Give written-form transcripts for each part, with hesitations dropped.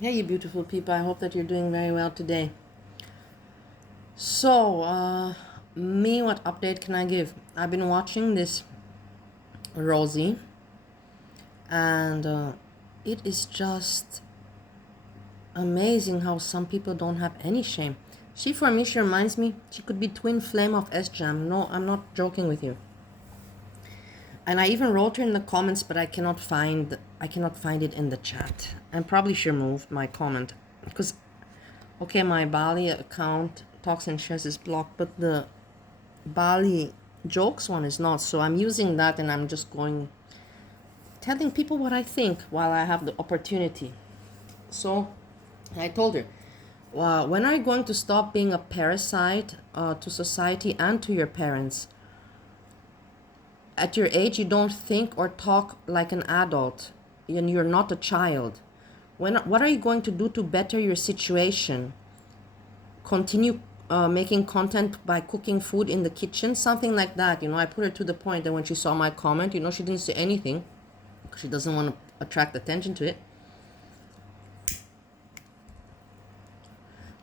Hey, you beautiful people. I hope that you're doing very well today. So, what update can I give? I've been watching this Rosie, and it is just amazing how some people don't have any shame. For me, she reminds me, she could be twin flame of S-Jam. No, I'm not joking with you. And I even wrote her in the comments, but I cannot find it in the chat. And probably she removed my comment because okay, my Bali account Talks and Shares is blocked, but the Bali jokes one is not. So I'm using that, and I'm just telling people what I think while I have the opportunity. So I told her, when are you going to stop being a parasite to society and to your parents? At your age, you don't think or talk like an adult, and you're not a child. What are you going to do to better your situation? Continue making content by cooking food in the kitchen, something like that. I put her to the point that when she saw my comment, she didn't say anything because she doesn't want to attract attention to it.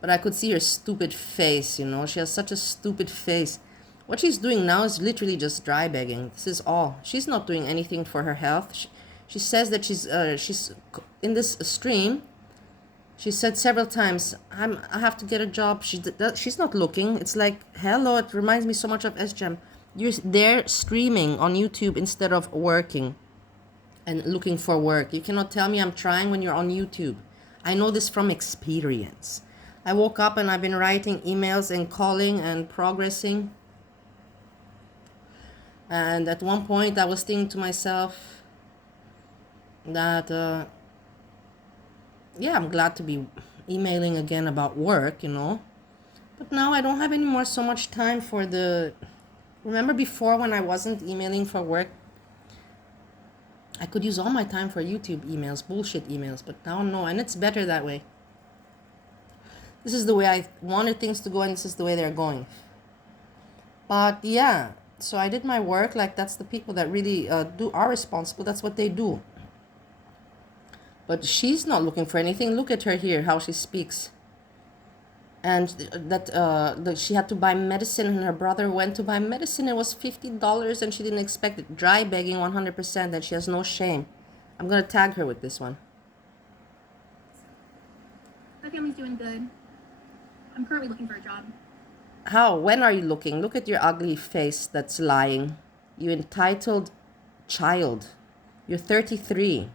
But I could see her stupid face, she has such a stupid face. What she's doing now is literally just dry begging. This is all. She's not doing anything for her health. She says that she's in this stream. She said several times, I have to get a job. She's not looking. It's like, hello, it reminds me so much of S-Jam. You're there streaming on YouTube instead of working and looking for work. You cannot tell me I'm trying when you're on YouTube. I know this from experience. I woke up and I've been writing emails and calling and progressing. And at one point I was thinking to myself that, I'm glad to be emailing again about work, But now I don't have any more so much time for remember before when I wasn't emailing for work? I could use all my time for YouTube emails, bullshit emails, but now no, and it's better that way. This is the way I wanted things to go, and this is the way they're going. But yeah, so I did my work. Like, that's the people that really are responsible. That's what they do. But she's not looking for anything. Look at her here, how she speaks. And that she had to buy medicine, and her brother went to buy medicine. It was $50, and she didn't expect it. Dry begging 100%, and she has no shame. I'm going to tag her with this one. My family's doing good. I'm currently looking for a job. How? When are you looking? Look at your ugly face that's lying. You entitled child. You're 33.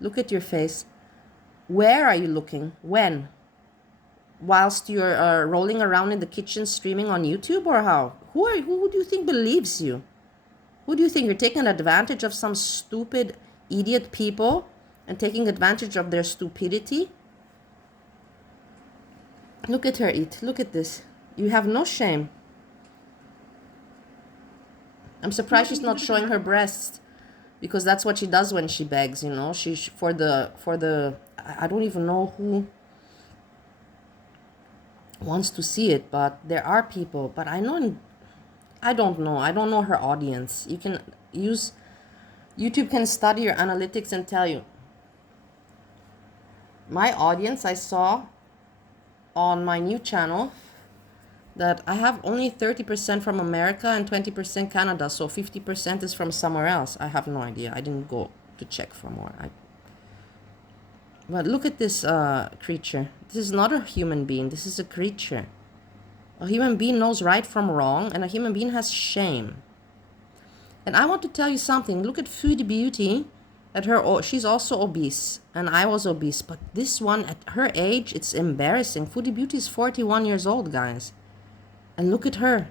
Look at your face. Where are you looking? When? Whilst you're rolling around in the kitchen streaming on YouTube, or how? Who do you think believes you? Who do you think? You're taking advantage of some stupid idiot people and taking advantage of their stupidity? Look at her eat. Look at this. You have no shame. I'm surprised she's not showing her breasts, because that's what she does when she begs, She for the I don't even know who wants to see it, but there are people. But I don't know her audience. You can use YouTube, can study your analytics and tell you. My audience, I saw on my new channel that I have only 30% from America and 20% Canada, so 50% is from somewhere else. I have no idea. I didn't go to check for more. But look at this creature. This is not a human being. This is a creature. A human being knows right from wrong, and a human being has shame. And I want to tell you something. Look at Food Beauty. She's also obese, and I was obese. But this one, at her age, it's embarrassing. Foodie Beauty is 41 years old, guys. And look at her.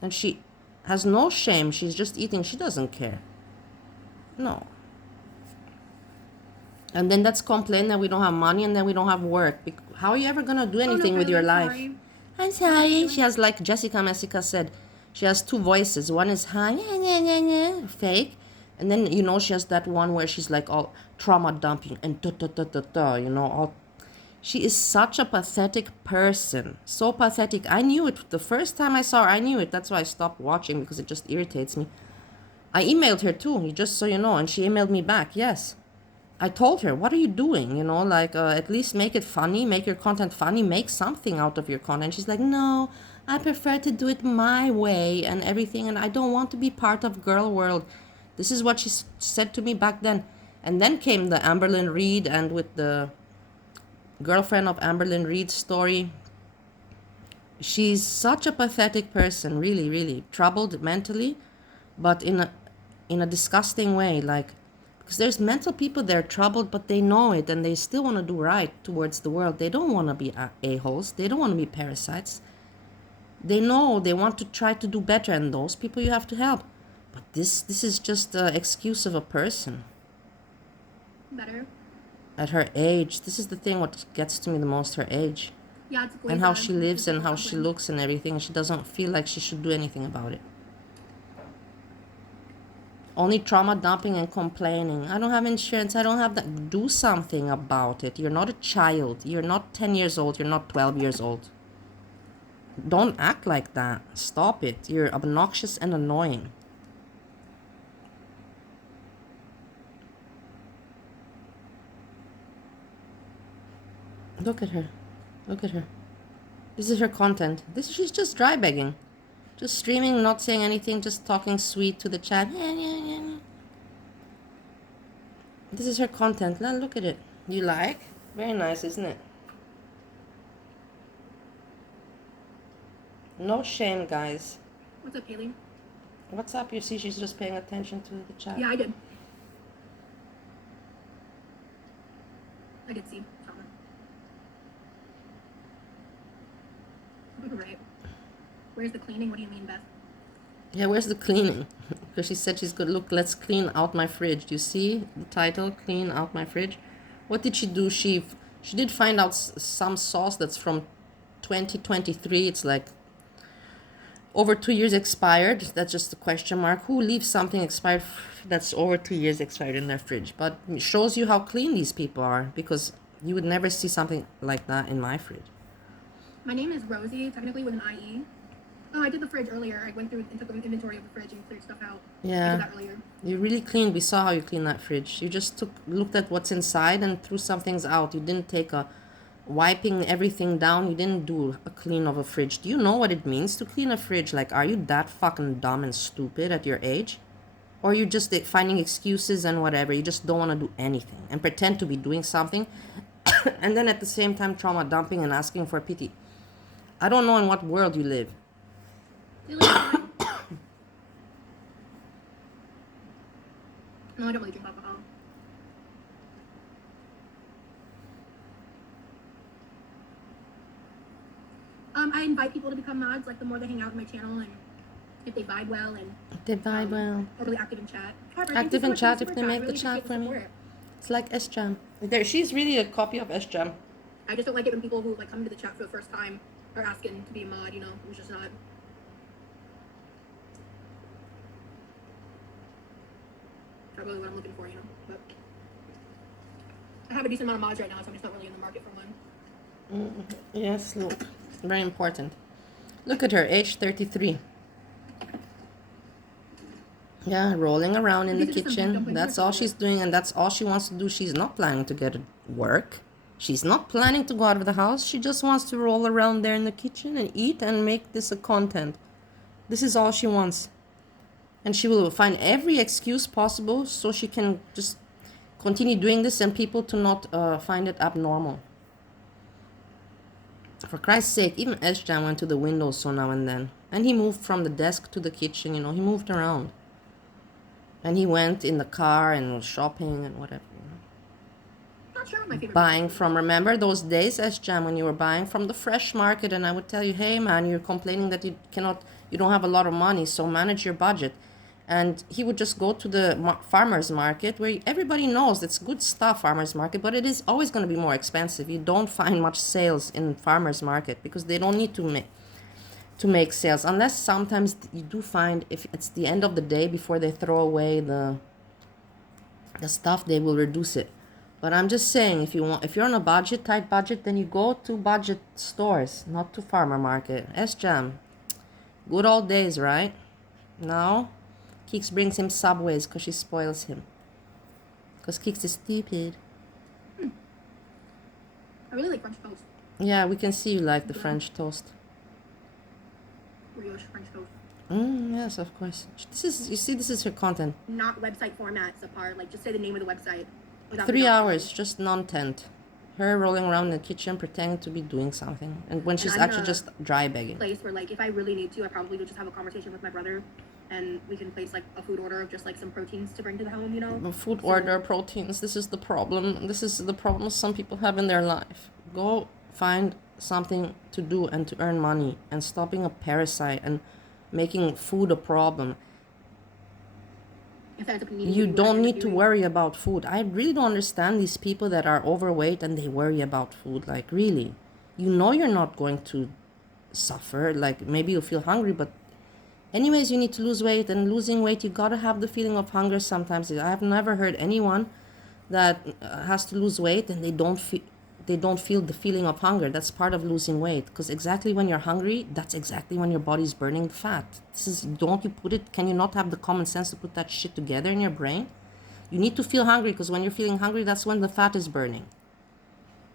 And she has no shame. She's just eating. She doesn't care. No. And then let's complain that we don't have money and then we don't have work. How are you ever going to do anything with your life? Sorry. I'm sorry. She has, like Jessica Messica said, she has two voices. One is hi, fake. And then, she has that one where she's like all trauma dumping and all. She is such a pathetic person. So pathetic. I knew it. The first time I saw her, I knew it. That's why I stopped watching, because it just irritates me. I emailed her too, just so you know, and she emailed me back. Yes. I told her, what are you doing? You know, like, at least make it funny, make your content funny, make something out of your content. She's like, no, I prefer to do it my way and everything, and I don't want to be part of girl world. This is what she said to me back then. And then came the Amberlynn Reid, and with the girlfriend of Amberlynn Reid's story. She's such a pathetic person, really, really troubled mentally, but in a disgusting way. Like, because there's mental people, they're troubled, but they know it and they still want to do right towards the world. They don't want to be a-holes. They don't want to be parasites. They know they want to try to do better, and those people you have to help. But this is just an excuse of a person. Better. At her age, this is the thing what gets to me the most, her age. Yeah, it's And how she lives and how she looks and everything. She doesn't feel like she should do anything about it. Only trauma dumping and complaining. I don't have insurance. I don't have that. Do something about it. You're not a child. You're not 10 years old. You're not 12 years old. Don't act like that. Stop it. You're obnoxious and annoying. Look at her. Look at her. This is her content. She's just dry begging. Just streaming, not saying anything, just talking sweet to the chat. This is her content. Now look at it. You like? Very nice, isn't it? No shame, guys. What's up, Haley? What's up? You see she's just paying attention to the chat. Yeah, I did. I did see. Right. Where's the cleaning? What do you mean, Beth? Yeah, where's the cleaning? Because she said she's good. Look, let's clean out my fridge. Do you see the title? Clean out my fridge. What did she do? She did find out some sauce that's from 2023. It's like over 2 years expired. That's just a question mark. Who leaves something expired that's over 2 years expired in their fridge? But it shows you how clean these people are, because you would never see something like that in my fridge. My name is Rosie, technically with an IE. Oh, I did the fridge earlier. I went through and took an inventory of the fridge and cleared stuff out. Yeah. I did that earlier. You really cleaned. We saw how you cleaned that fridge. You just looked at what's inside and threw some things out. You didn't take a wiping everything down. You didn't do a clean of a fridge. Do you know what it means to clean a fridge? Like, are you that fucking dumb and stupid at your age? Or you just finding excuses and whatever. You just don't want to do anything and pretend to be doing something. And then at the same time trauma dumping and asking for pity. I don't know in what world you live. No, I don't really drink alcohol. I invite people to become mods, like the more they hang out on my channel and if they vibe well and are really active in chat. Active in chat if they make the chat for me. It's like S-Jam. She's really a copy of S-Jam. I just don't like it when people who come to the chat for the first time are asking to be a mod, it's just not really what I'm looking for, but I have a decent amount of mods right now, so I'm just not really in the market for one. Yes, look, very important. Look at her, age 33. Yeah, rolling around in the kitchen. That's all she's doing, and that's all she wants to do. She's not planning to get work. She's not planning to go out of the house. She just wants to roll around there in the kitchen and eat and make this a content. This is all she wants. And she will find every excuse possible so she can just continue doing this and people to not find it abnormal. For Christ's sake, even S-Jam went to the window so now and then. And he moved from the desk to the kitchen, he moved around. And he went in the car and was shopping and whatever. Not sure what my favorite buying from, remember those days, S-Jam, when you were buying from the fresh market and I would tell you, hey man, you're complaining that you don't have a lot of money, so manage your budget. And he would just go to the farmer's market where everybody knows it's good stuff, farmer's market, but it is always going to be more expensive. You don't find much sales in farmer's market because they don't need to make sales, unless sometimes you do find, if it's the end of the day before they throw away the stuff, they will reduce it. But I'm just saying, if you're on a tight budget, then you go to budget stores, not to farmer market. S-Jam, good old days, right? Now, Keeks brings him Subways because she spoils him. Because Keeks is stupid. I really like French toast. Yeah, we can see you like the French toast. Brioche French toast. Yes, of course. You see, this is her content. Not website formats apart. Like, just say the name of the website. 3 hours, just non-tent. Her rolling around in the kitchen pretending to be doing something. And when she's actually just dry begging. Place where, like, if I really need to, I probably would just have a conversation with my brother. And we can place, like, a food order of just, like, some proteins to bring to the home, you know? Food order, proteins. This is the problem. This is the problem some people have in their life. Go find something to do and to earn money. And stop being a parasite and making food a problem. You don't need to worry about food. I really don't understand these people that are overweight and they worry about food. Like, really, you know you're not going to suffer. Like, maybe you feel hungry, but anyways, you need to lose weight. And losing weight, you gotta have the feeling of hunger sometimes. I have never heard anyone that has to lose weight and they don't feel the feeling of hunger. That's part of losing weight, because exactly when you're hungry, that's exactly when your body's burning fat. Can you not have the common sense to put that shit together in your brain? You need to feel hungry, because when you're feeling hungry, that's when the fat is burning.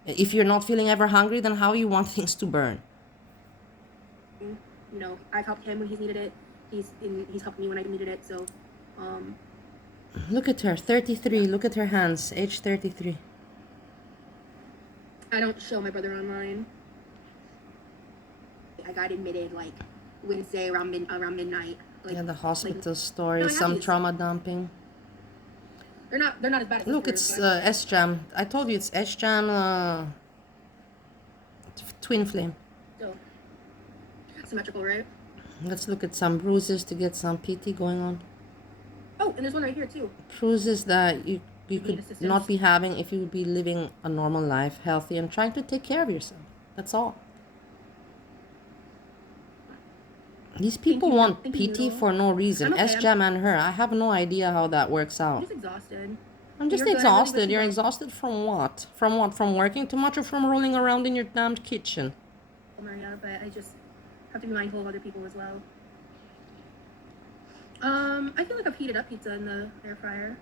If you're not feeling ever hungry, then how you want things to burn? No, I've helped him when he's needed it. He's helped me when I needed it. So, look at her, 33. Look at her hands, age 33. I don't show my brother online. I got admitted like Wednesday around midnight. Like, yeah, the hospital story, no, some trauma dumping. They're not as bad as look, it's S-Jam. I told you it's S-Jam twin flame. So symmetrical, right? Let's look at some bruises to get some PT going on. Oh, and there's one right here too. Bruises that you could not be having if you would be living a normal life, healthy, and trying to take care of yourself. That's all. These people want PT for no reason. S-Jam and her. I have no idea how that works out. I'm just exhausted. I'm just exhausted. You're exhausted from what? From what? From working too much or from rolling around in your damned kitchen? Maria, but I just have to be mindful of other people as well. I feel like I've heated up pizza in the air fryer.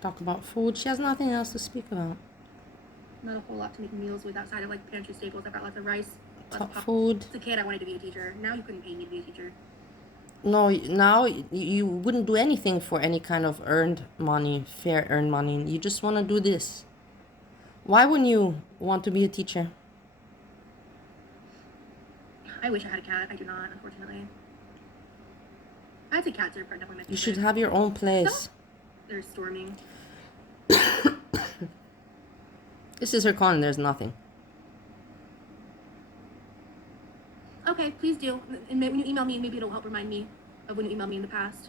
Talk about food. She has nothing else to speak about. Not a whole lot to make meals with outside of like pantry staples. I've got lots of rice. Top food. As a kid, I wanted to be a teacher. Now you couldn't pay me to be a teacher. No, now you wouldn't do anything for any kind of earned money, fair earned money. You just want to do this. Why wouldn't you want to be a teacher? I wish I had a cat. I do not, unfortunately. I'd say cats are definitely my favorite. You should have your own place. No. They're storming. This is her con. There's nothing. Okay, please do. And when you email me, maybe it'll help remind me of when you emailed me in the past.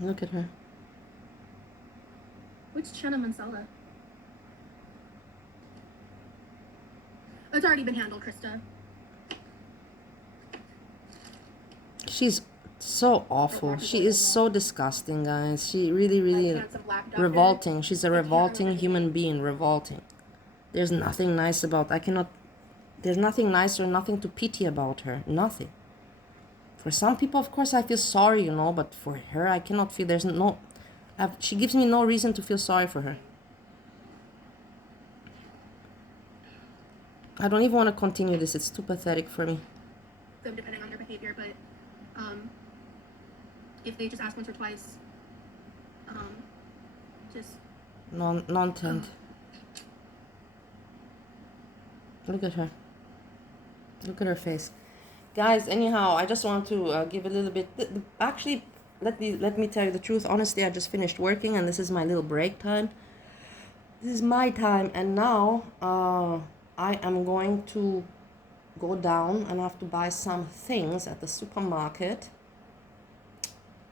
Look at her. Which chana masala? Oh, it's already been handled, Krista. She's so awful. She is so disgusting, guys. She really revolting. She's a revolting human being. Revolting. There's nothing nice about. There's nothing nice or nothing to pity about her. Nothing. For some people, of course, I feel sorry, but for her, I cannot feel. She gives me no reason to feel sorry for her. I don't even want to continue this. It's too pathetic for me. Depending on their behavior, but if they just ask once or twice, just non-tent. Look at her. Look at her face. Guys, anyhow, I just want to give a little bit. Actually, let me tell you the truth. Honestly, I just finished working and this is my little break time. This is my time, and now I am going to go down and have to buy some things at the supermarket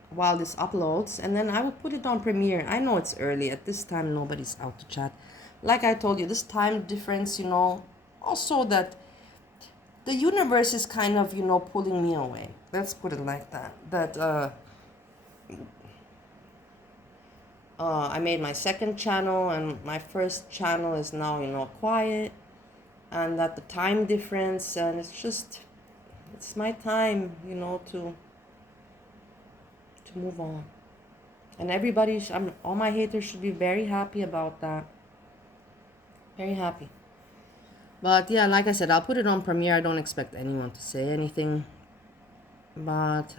while this uploads, and then I will put it on Premiere. I know it's early. At this time, nobody's out to chat. Like I told you, this time difference, also that the universe is kind of, pulling me away. Let's put it like that. That I made my second channel, and my first channel is now, quiet, and that the time difference, and it's my time, to move on. And all my haters should be very happy about that. Very happy. But yeah, like I said, I'll put it on Premiere. I don't expect anyone to say anything. But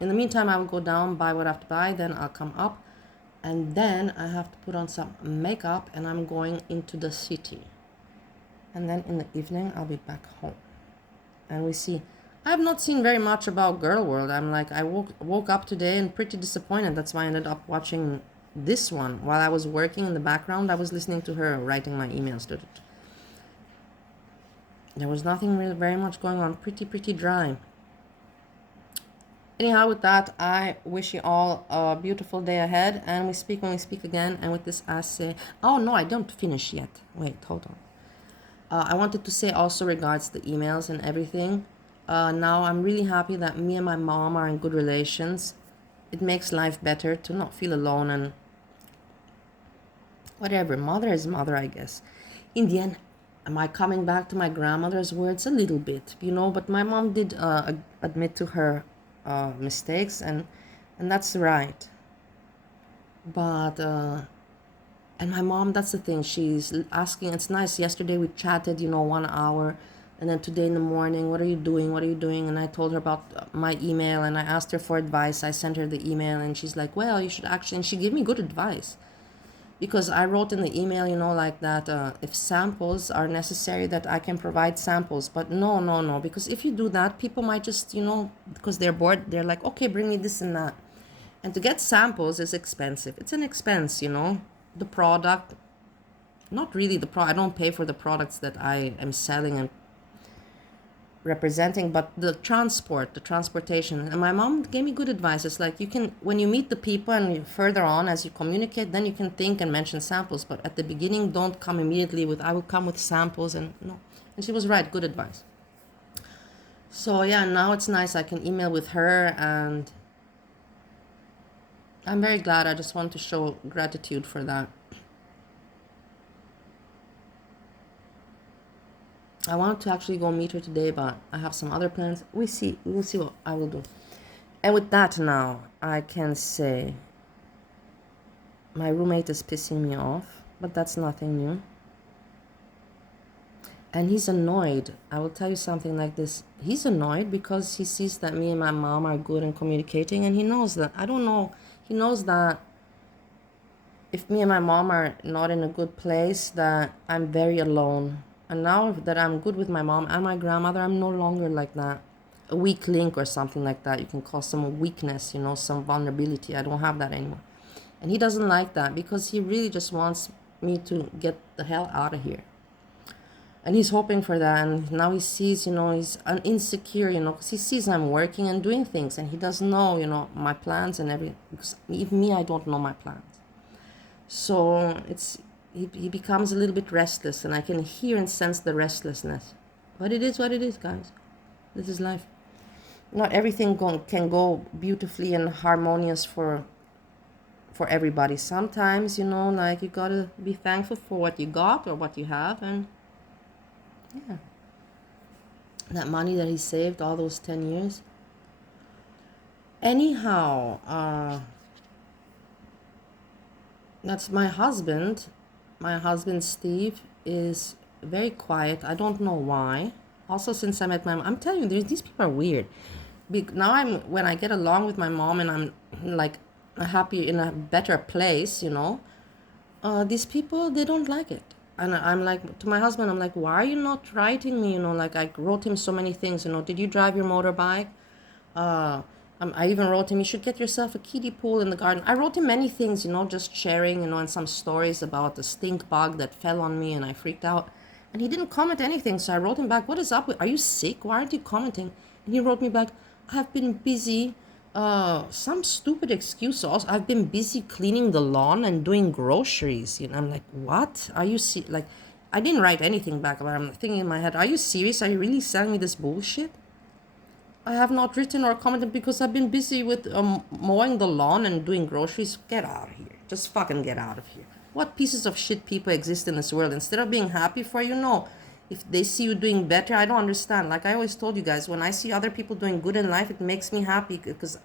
in the meantime, I will go down, buy what I have to buy, then I'll come up, and then I have to put on some makeup, and I'm going into the city. And then in the evening, I'll be back home. And we see. I have not seen very much about Girl World. I'm like, I woke up today and pretty disappointed. That's why I ended up watching this one. While I was working in the background, I was listening to her writing my emails. There was nothing really very much going on. Pretty dry. Anyhow, with that, I wish you all a beautiful day ahead, and we speak when we speak again. And with this, I say, oh no, I don't finish yet. Wait, hold on. I wanted to say also regards the emails and everything. Now I'm really happy that me and my mom are in good relations. It makes life better to not feel alone and whatever. Mother is mother, I guess. In the end, am I coming back to my grandmother's words a little bit, but my mom did admit to her mistakes, and that's right. But and my mom, that's the thing, she's asking. It's nice, yesterday we chatted 1 hour, and then today in the morning, what are you doing? And I told her about my email, and I asked her for advice. I sent her the email, and she's like, well, you should actually, and she gave me good advice, because I wrote in the email, like that, if samples are necessary, that I can provide samples. But no, because if you do that, people might just, because they're bored, they're like, okay, bring me this and that. And to get samples is expensive. It's an expense, the product, not really the product. I don't pay for the products that I am selling and representing, but the transportation. And my mom gave me good advice. It's like, you can, when you meet the people and further on as you communicate, then you can think and mention samples. But at the beginning, don't come immediately with, I will come with samples, and no. And she was right, good advice. So yeah, now it's nice. I can email with her, and I'm very glad. I just want to show gratitude for that. I wanted to actually go meet her today, but I have some other plans. We will see what I will do. And with that, now I can say my roommate is pissing me off, but that's nothing new. And he's annoyed. I will tell you something like this. He's annoyed because he sees that me and my mom are good in communicating, and he knows that. I don't know. He knows that if me and my mom are not in a good place, that I'm very alone. And now that I'm good with my mom and my grandmother, I'm no longer like that. A weak link or something like that. You can call some weakness, some vulnerability. I don't have that anymore. And he doesn't like that, because he really just wants me to get the hell out of here. And he's hoping for that. And now he sees, he's insecure, because he sees I'm working and doing things. And he doesn't know, my plans and everything. Because even me, I don't know my plans. So he becomes a little bit restless, and I can hear and sense the restlessness. But it is what it is, guys. This is life. Not everything can go beautifully and harmonious for everybody. Sometimes, like, you gotta be thankful for what you got or what you have, and yeah. That money that he saved all those 10 years. Anyhow, that's my husband. My husband, Steve, is very quiet. I don't know why. Also, since I met my mom, I'm telling you, these people are weird. Now when I get along with my mom and I'm like happy, in a better place, these people, they don't like it. And I'm like, to my husband, I'm like, why are you not writing me? Like, I wrote him so many things. Did you drive your motorbike? I even wrote him, you should get yourself a kiddie pool in the garden. I wrote him many things, just sharing, and some stories about the stink bug that fell on me, and I freaked out. And he didn't comment anything, so I wrote him back, what is up? Are you sick? Why aren't you commenting? And he wrote me back, I've been busy. Some stupid excuse also. I've been busy cleaning the lawn and doing groceries. I'm like, what? Are you like, I didn't write anything back, but I'm thinking in my head, are you serious? Are you really selling me this bullshit? I have not written or commented because I've been busy with mowing the lawn and doing groceries. Get out of here. Just fucking get out of here. What pieces of shit people exist in this world? Instead of being happy for you, no. If they see you doing better, I don't understand. Like I always told you guys, when I see other people doing good in life, it makes me happy, because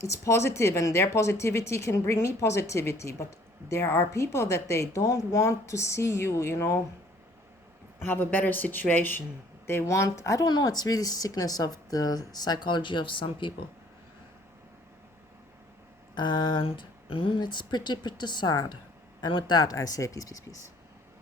it's positive, and their positivity can bring me positivity. But there are people that they don't want to see you, you know, have a better situation. They want, I don't know, it's really sickness of the psychology of some people. And it's pretty sad. And with that, I say peace, peace, peace.